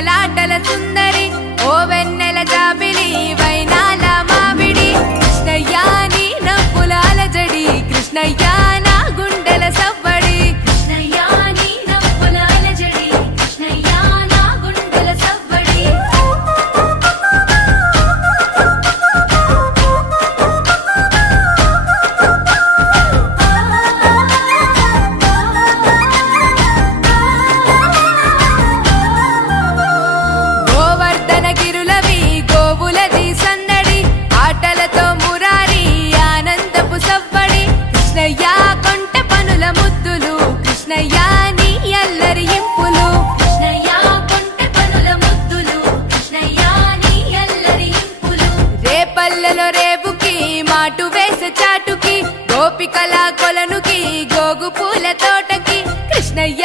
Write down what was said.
కమలాటల సుందరి ఓ వెన్నెల జాబిలి వైనాల మావిడి కృష్ణయ్య నీ నవ్వులాల జడి కృష్ణయ్య కొంట పనుల ముద్దులు. కృష్ణయ్య నీ అల్లరి ఇంపులు. కృష్ణయ్య కొంట పనుల ముద్దులు. కృష్ణయ్య నీ అల్లరి ఇంపులు. రేపల్లెలో రేపుకి మాటు వేస చాటుకి గోపికల కొలనుకి గోగు పూల తోటకి. కృష్ణయ్య